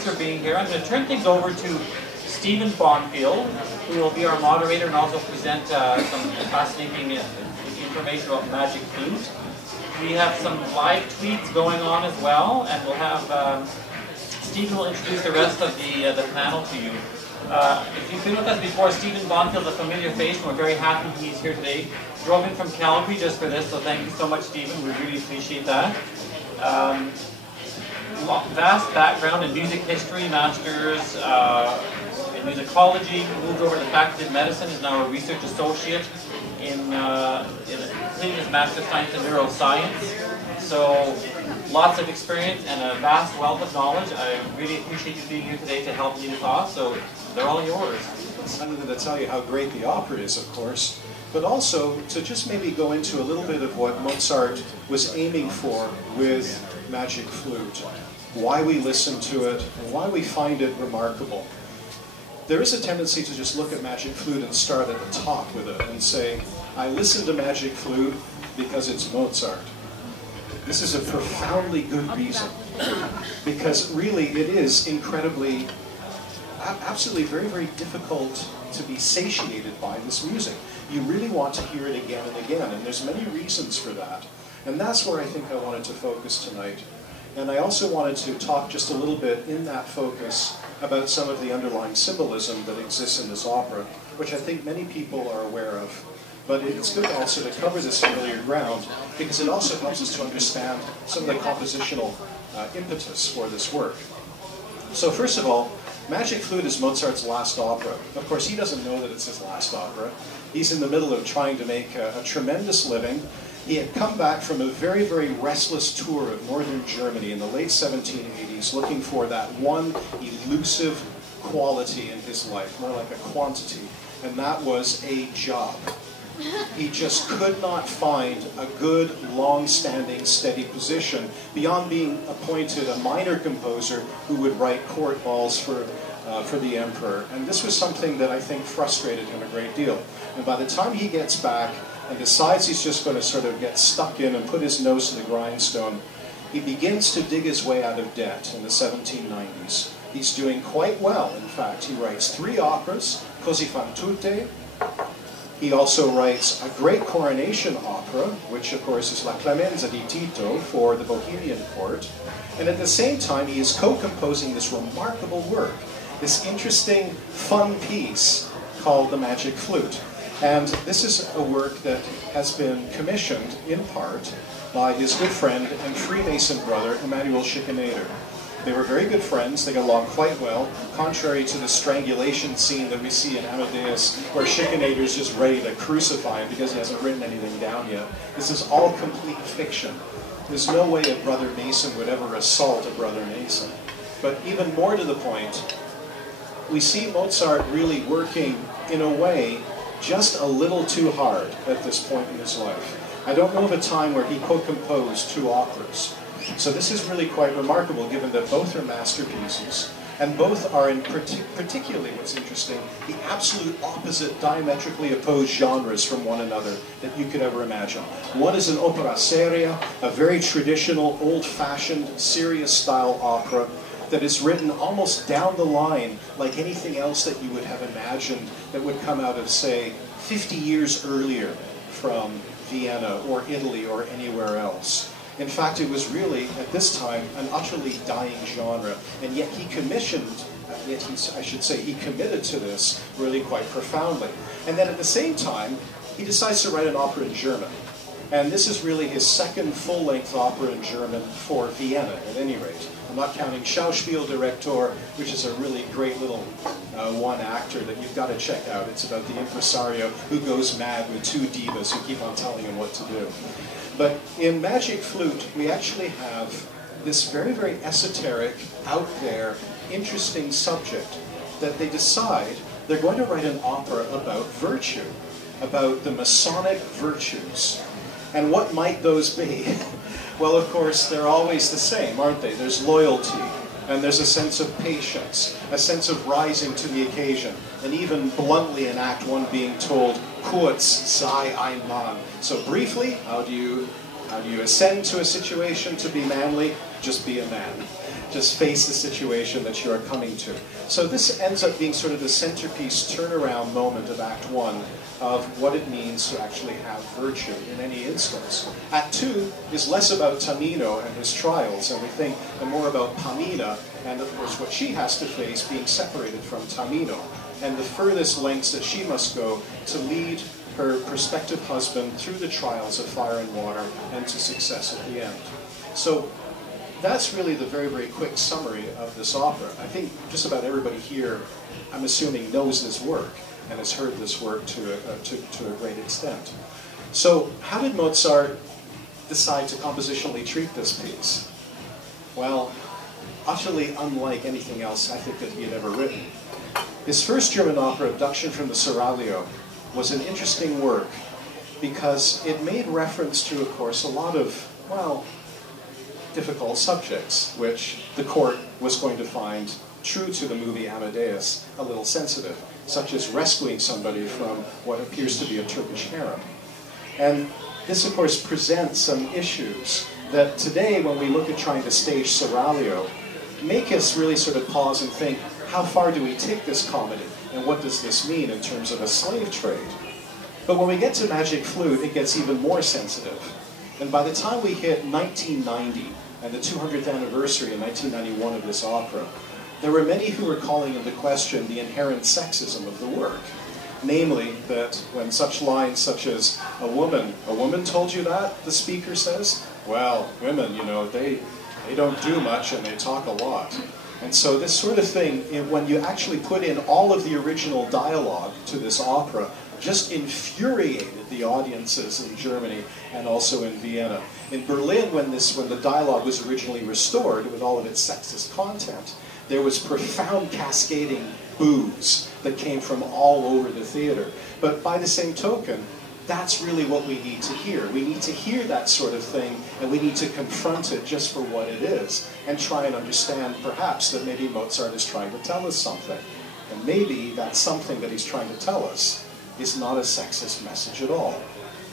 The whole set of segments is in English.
thanks for being here. I'm going to turn things over to Stephan Bonfield, who will be our moderator and also present some fascinating information about Magic Flute. We have some live tweets going on as well, and we'll have Stephen will introduce the rest of the panel to you. If you've been with us before, Stephan Bonfield is a familiar face, and we're very happy he's here today. Drove in from Calgary just for this, so thank you so much, Stephen. We really appreciate that. Vast background in music history, masters in musicology, moved over to the Faculty of Medicine, is now a research associate in completing his Master of Science in Neuroscience. So lots of experience and a vast wealth of knowledge. I really appreciate you being here today to help lead us off, so they're all yours. I'm going to tell you how great the opera is, of course, but also to just maybe go into a little bit of what Mozart was aiming for with Magic Flute, why we listen to it, and why we find it remarkable. There is a tendency to just look at Magic Flute and start at the top with it and say, I listen to Magic Flute because it's Mozart. This is a profoundly good reason, because really it is incredibly, absolutely very, very difficult to be satiated by this music. You really want to hear it again and again, and there's many reasons for that. And that's where I think I wanted to focus tonight. And I also wanted to talk just a little bit in that focus about some of the underlying symbolism that exists in this opera, which I think many people are aware of. But it's good also to cover this familiar ground, because it also helps us to understand some of the compositional impetus for this work. So first of all, Magic Flute is Mozart's last opera. Of course, he doesn't know that it's his last opera. He's in the middle of trying to make a tremendous living. He had come back from a very, very restless tour of northern Germany in the late 1780s, looking for that one elusive quality in his life, more like a quantity, and that was a job. He just could not find a good, long-standing, steady position beyond being appointed a minor composer who would write court balls for the emperor. And this was something that I think frustrated him a great deal. And by the time he gets back and decides he's just going to sort of get stuck in and put his nose to the grindstone, he begins to dig his way out of debt in the 1790s. He's doing quite well, in fact. He writes 3 operas, Così fan tutte. He also writes a great coronation opera, which of course is La Clemenza di Tito for the Bohemian court. And at the same time, he is co-composing this remarkable work, this interesting, fun piece called The Magic Flute. And this is a work that has been commissioned, in part, by his good friend and Freemason brother, Emanuel Schikaneder. They were very good friends, they got along quite well, contrary to the strangulation scene that we see in Amadeus, where Schikaneder's just ready to crucify him because he hasn't written anything down yet. This is all complete fiction. There's no way a brother Mason would ever assault a brother Mason. But even more to the point, we see Mozart really working, in a way, just a little too hard at this point in his life. I don't know of a time where he co-composed 2 operas. So this is really quite remarkable, given that both are masterpieces, and both are in particularly, what's interesting, the absolute opposite, diametrically opposed genres from one another that you could ever imagine. One is an opera seria, a very traditional, old-fashioned, serious-style opera that is written almost down the line, like anything else that you would have imagined that would come out of, say, 50 years earlier from Vienna or Italy or anywhere else. In fact, it was really, at this time, an utterly dying genre, and yet he commissioned, I should say, he committed to this really quite profoundly. And then at the same time, he decides to write an opera in German. And this is really his second full-length opera in German for Vienna, at any rate. I'm not counting Schauspieldirektor, which is a really great little one-actor that you've got to check out. It's about the impresario who goes mad with 2 divas who keep on telling him what to do. But in Magic Flute, we actually have this very, very esoteric, out there, interesting subject that they decide they're going to write an opera about virtue, about the Masonic virtues. And what might those be? Well, of course, they're always the same, aren't they? There's loyalty, and there's a sense of patience, a sense of rising to the occasion, and even bluntly in Act 1 being told, Kurz sei ein Mann. So briefly, how do you ascend to a situation to be manly? Just be a man. just face the situation that you are coming to. So this ends up being sort of the centerpiece turnaround moment of Act 1 of what it means to actually have virtue in any instance. Act 2 is less about Tamino and his trials, and we think more about Pamina and, of course, what she has to face being separated from Tamino, and the furthest lengths that she must go to lead her prospective husband through the trials of fire and water and to success at the end. So that's really the very, very quick summary of this opera. I think just about everybody here, I'm assuming, knows this work and has heard this work to a great extent. So how did Mozart decide to compositionally treat this piece? Well, utterly unlike anything else I think that he had ever written. His first German opera, Abduction from the Seraglio, was an interesting work because it made reference to, of course, a lot of, well, difficult subjects, which the court was going to find, true to the movie Amadeus, a little sensitive, such as rescuing somebody from what appears to be a Turkish harem. And this, of course, presents some issues that today, when we look at trying to stage Seraglio, make us really sort of pause and think, how far do we take this comedy? And what does this mean in terms of a slave trade? But when we get to Magic Flute, it gets even more sensitive. And by the time we hit 1990, and the 200th anniversary in 1991 of this opera, there were many who were calling into question the inherent sexism of the work. Namely, that when such lines such as, a woman told you that, the speaker says? Well, women, you know, they don't do much and they talk a lot. And so this sort of thing, when you actually put in all of the original dialogue to this opera, just infuriated the audiences in Germany and also in Vienna. In Berlin, when the dialogue was originally restored with all of its sexist content, there was profound cascading boos that came from all over the theater. But by the same token, that's really what we need to hear. We need to hear that sort of thing, and we need to confront it just for what it is, and try and understand, perhaps, that maybe Mozart is trying to tell us something. And maybe that something that he's trying to tell us is not a sexist message at all.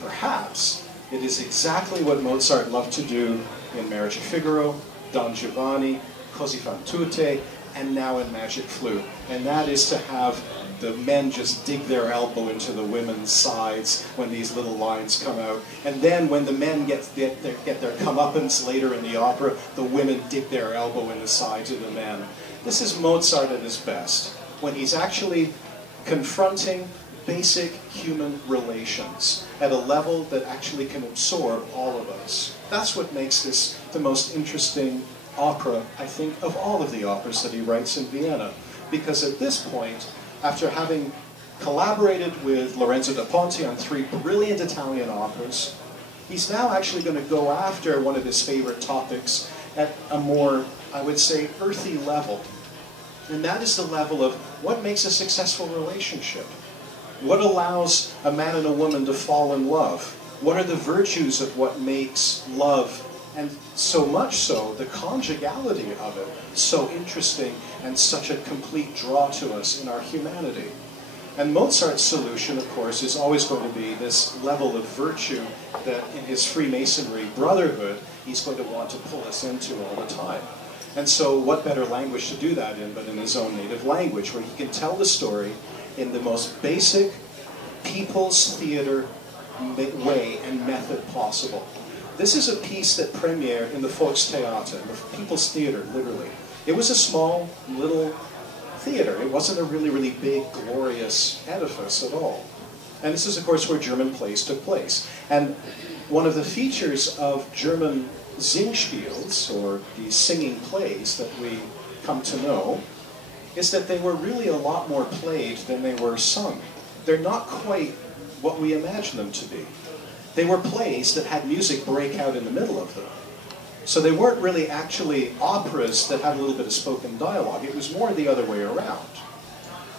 Perhaps it is exactly what Mozart loved to do in Marriage of Figaro, Don Giovanni, Così fan tutte, and now in Magic Flute. And that is to have the men just dig their elbow into the women's sides when these little lines come out. And then when the men get their comeuppance later in the opera, the women dig their elbow in the sides of the men. This is Mozart at his best, when he's actually confronting basic human relations at a level that actually can absorb all of us. That's what makes this the most interesting opera, I think, of all of the operas that he writes in Vienna. Because at this point, after having collaborated with Lorenzo da Ponte on 3 brilliant Italian operas, he's now actually going to go after one of his favorite topics at a more, I would say, earthy level. And that is the level of what makes a successful relationship. What allows a man and a woman to fall in love? What are the virtues of what makes love, and so much so, the conjugality of it, so interesting and such a complete draw to us in our humanity? And Mozart's solution, of course, is always going to be this level of virtue that in his Freemasonry brotherhood, he's going to want to pull us into all the time. And so what better language to do that in but in his own native language, where he can tell the story in the most basic people's theater way and method possible. This is a piece that premiered in the Volkstheater, the People's Theater, literally. It was a small, little theater. It wasn't a really, really big, glorious edifice at all. And this is, of course, where German plays took place. And one of the features of German Singspiels, or these singing plays that we come to know, is that they were really a lot more played than they were sung. They're not quite what we imagine them to be. They were plays that had music break out in the middle of them. So they weren't really actually operas that had a little bit of spoken dialogue. It was more the other way around.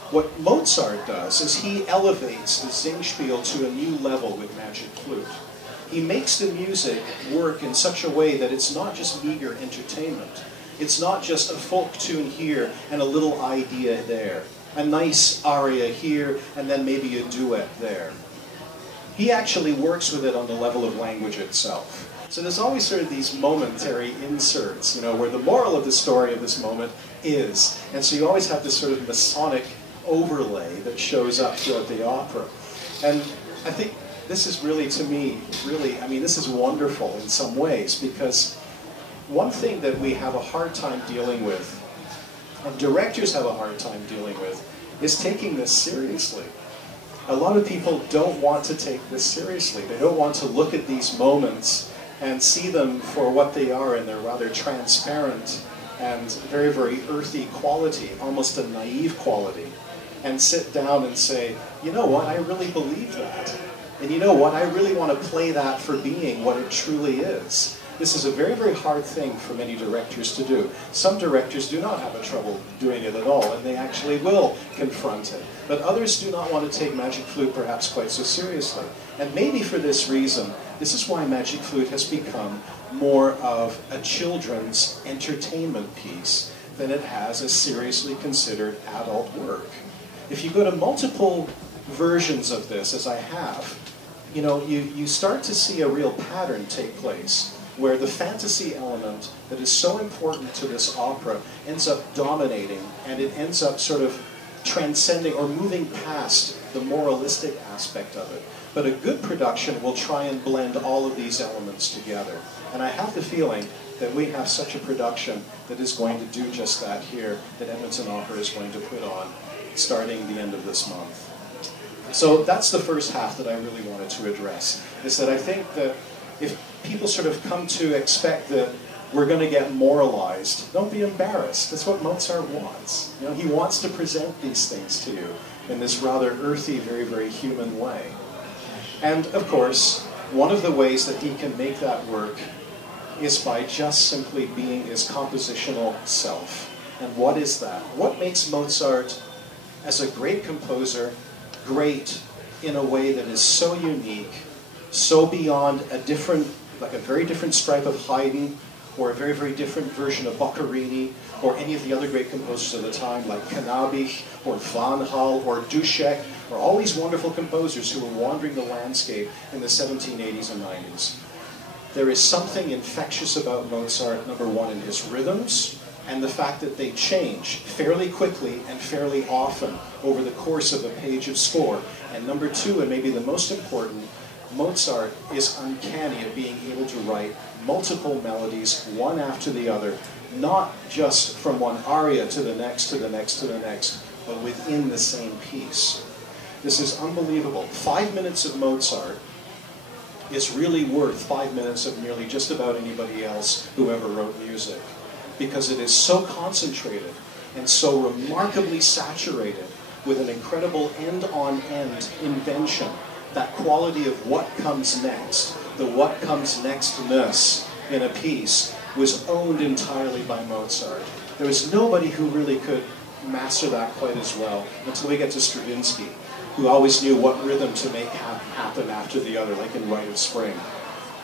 What Mozart does is he elevates the Singspiel to a new level with Magic Flute. He makes the music work in such a way that it's not just meager entertainment. It's not just a folk tune here and a little idea there. A nice aria here and then maybe a duet there. He actually works with it on the level of language itself. So there's always sort of these momentary inserts, you know, where the moral of the story of this moment is. And so you always have this sort of Masonic overlay that shows up throughout the opera. And I think this is really, to me, really, I mean, this is wonderful in some ways, because one thing that we have a hard time dealing with, and directors have a hard time dealing with, is taking this seriously. A lot of people don't want to take this seriously. They don't want to look at these moments and see them for what they are in their rather transparent and very, very earthy quality, almost a naive quality, and sit down and say, you know what, I really believe that. And you know what, I really want to play that for being what it truly is. This is a very, very hard thing for many directors to do. Some directors do not have a trouble doing it at all, and they actually will confront it. But others do not want to take Magic Flute perhaps quite so seriously. And maybe for this reason, this is why Magic Flute has become more of a children's entertainment piece than it has a seriously considered adult work. If you go to multiple versions of this, as I have, you know, you start to see a real pattern take place, where the fantasy element that is so important to this opera ends up dominating, and it ends up sort of transcending or moving past the moralistic aspect of it. But a good production will try and blend all of these elements together. And I have the feeling that we have such a production that is going to do just that here, that Edmonton Opera is going to put on starting the end of this month. So that's the first half that I really wanted to address, is that I think that if people sort of come to expect that we're going to get moralized, don't be embarrassed. That's what Mozart wants. You know, he wants to present these things to you in this rather earthy, very, very human way. And of course, one of the ways that he can make that work is by just simply being his compositional self. And what is that? What makes Mozart, as a great composer, great in a way that is so unique, so beyond a different, like a very different stripe of Haydn, or a very, very different version of Boccherini, or any of the other great composers of the time, like Cannabich, or Van Hal, or Duschek, or all these wonderful composers who were wandering the landscape in the 1780s and 90s. There is something infectious about Mozart, number one, in his rhythms, and the fact that they change fairly quickly and fairly often over the course of a page of score. And number two, and maybe the most important, Mozart is uncanny at being able to write multiple melodies, one after the other, not just from one aria to the next, to the next, to the next, but within the same piece. This is unbelievable. 5 minutes of Mozart is really worth 5 minutes of nearly just about anybody else who ever wrote music, because it is so concentrated and so remarkably saturated with an incredible end-on-end invention. That quality of what comes next, the what comes next-ness in a piece, was owned entirely by Mozart. There was nobody who really could master that quite as well until we get to Stravinsky, who always knew what rhythm to make happen after the other, like in Rite of Spring.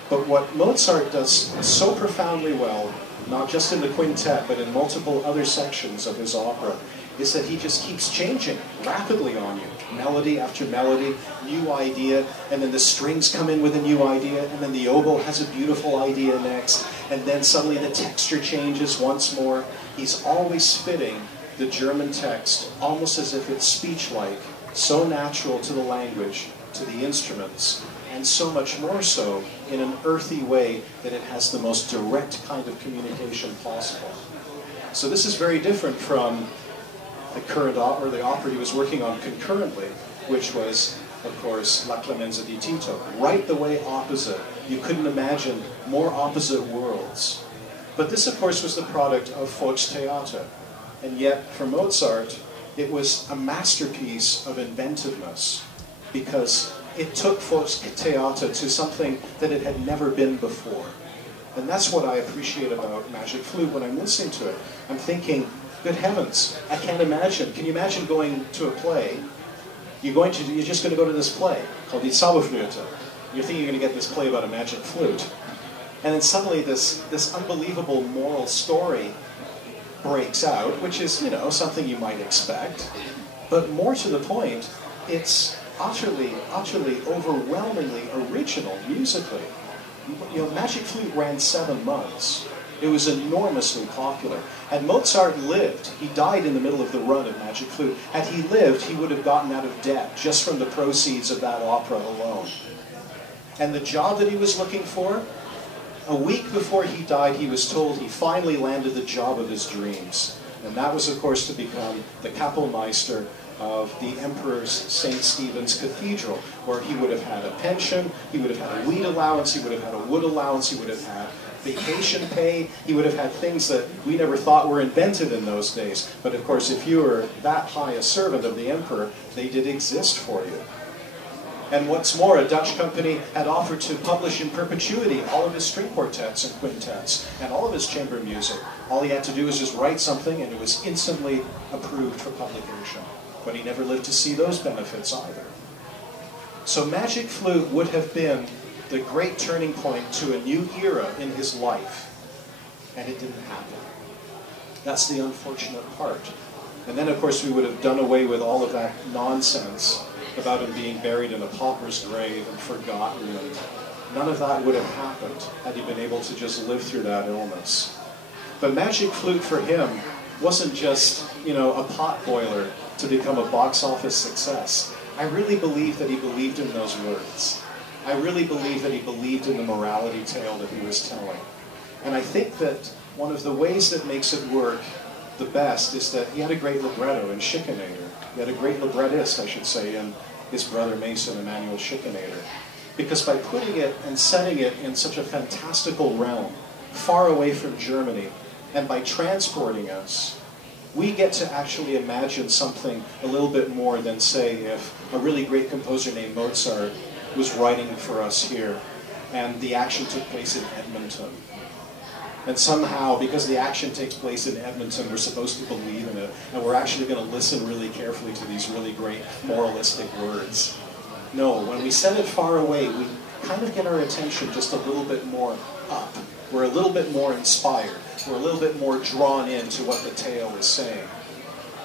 But what Mozart does so profoundly well, not just in the quintet, but in multiple other sections of his opera, is that he just keeps changing rapidly on you. Melody after melody, new idea, and then the strings come in with a new idea, and then the oboe has a beautiful idea next, and then suddenly the texture changes once more. He's always fitting the German text almost as if it's speech-like, so natural to the language, to the instruments, and so much more so in an earthy way that it has the most direct kind of communication possible. So this is very different from the current opera, or the opera he was working on concurrently, which was, of course, La Clemenza di Tito. Right the way opposite. You couldn't imagine more opposite worlds. But this, of course, was the product of Volkstheater. And yet, for Mozart, it was a masterpiece of inventiveness, because it took Volkstheater to something that it had never been before. And that's what I appreciate about Magic Flute when I'm listening to it. I'm thinking, good heavens, I can't imagine. Can you imagine going to a play? You're just going to go to this play called Die Zauberflöte. You're thinking you're going to get this play about a magic flute. And then suddenly this unbelievable moral story breaks out, which is, you know, something you might expect. But more to the point, it's utterly, utterly, overwhelmingly original musically. Magic Flute ran 7 months. It was enormously popular. Had Mozart lived, he died in the middle of the run of Magic Flute. Had he lived, he would have gotten out of debt just from the proceeds of that opera alone. And the job that he was looking for, a week before he died, he was told he finally landed the job of his dreams. And that was, of course, to become the Kapellmeister of the Emperor's St. Stephen's Cathedral, where he would have had a pension, he would have had a wheat allowance, he would have had a wood allowance, he would have had vacation pay, he would have had things that we never thought were invented in those days. But of course, if you were that high a servant of the Emperor, they did exist for you. And what's more, a Dutch company had offered to publish in perpetuity all of his string quartets and quintets and all of his chamber music. All he had to do was just write something and it was instantly approved for publication. But he never lived to see those benefits either. So Magic Flute would have been the great turning point to a new era in his life. And it didn't happen. That's the unfortunate part. And then, of course, we would have done away with all of that nonsense about him being buried in a pauper's grave and forgotten. And none of that would have happened had he been able to just live through that illness. But Magic Flute for him wasn't just, a pot boiler to become a box office success. I really believe that he believed in those words. I really believe that he believed in the morality tale that he was telling. And I think that one of the ways that makes it work the best is that he had a great libretto in Schikaneder. He had a great librettist, I should say, in his brother Mason, Emanuel Schikaneder. Because by putting it and setting it in such a fantastical realm, far away from Germany, and by transporting us, we get to actually imagine something a little bit more than, say, if a really great composer named Mozart was writing for us here, and the action took place in Edmonton. And somehow, because the action takes place in Edmonton, we're supposed to believe in it, and we're actually going to listen really carefully to these really great moralistic words. No, when we set it far away, we kind of get our attention just a little bit more up. We're a little bit more inspired. We're a little bit more drawn into what the tale is saying.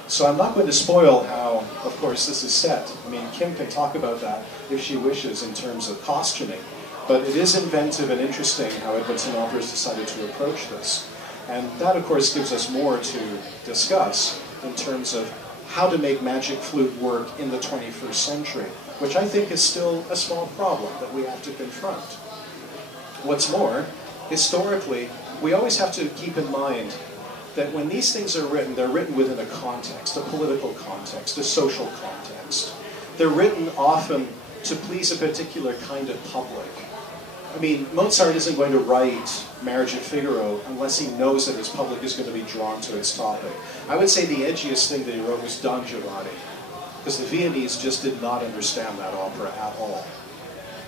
So I'm not going to spoil how, of course, this is set. I mean, Kim can talk about that if she wishes in terms of costuming. But it is inventive and interesting how Edmonton Opera has decided to approach this. And that, of course, gives us more to discuss in terms of how to make Magic Flute work in the 21st century, which I think is still a small problem that we have to confront. What's more, historically, we always have to keep in mind that when these things are written, they're written within a context, a political context, a social context. They're written often to please a particular kind of public. I mean, Mozart isn't going to write Marriage of Figaro unless he knows that his public is going to be drawn to its topic. I would say the edgiest thing that he wrote was Don Giovanni, because the Viennese just did not understand that opera at all.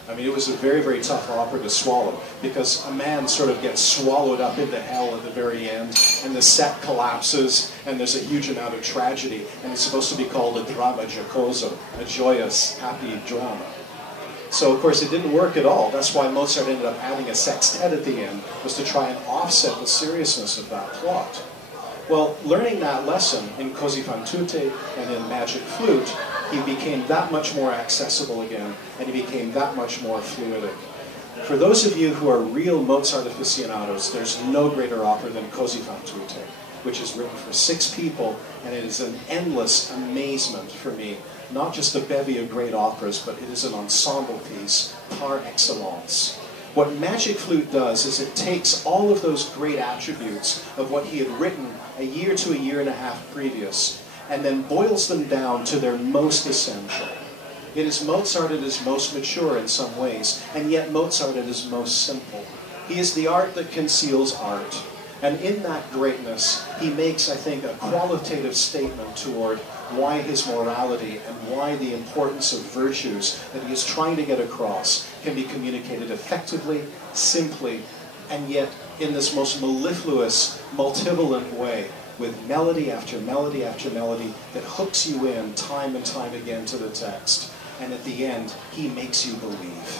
I mean, it was a very, very tough opera to swallow, because a man sort of gets swallowed up into hell at the very end, and the set collapses, and there's a huge amount of tragedy, and it's supposed to be called a drama giocoso, a joyous, happy drama. So, of course, it didn't work at all. That's why Mozart ended up adding a sextet at the end, was to try and offset the seriousness of that plot. Well, learning that lesson in Così fan tutte and in Magic Flute, he became that much more accessible again, and he became that much more fluidic. For those of you who are real Mozart aficionados, there's no greater opera than Così fan tutte, which is written for 6 people, and it is an endless amazement for me. Not just a bevy of great operas, but it is an ensemble piece par excellence. What Magic Flute does is it takes all of those great attributes of what he had written a year to a year and a half previous, and then boils them down to their most essential. It is Mozart at his most mature in some ways, and yet Mozart at his most simple. He is the art that conceals art. And in that greatness, he makes, I think, a qualitative statement toward why his morality and why the importance of virtues that he is trying to get across can be communicated effectively, simply, and yet in this most mellifluous, multivalent way, with melody after melody after melody that hooks you in time and time again to the text. And at the end, he makes you believe.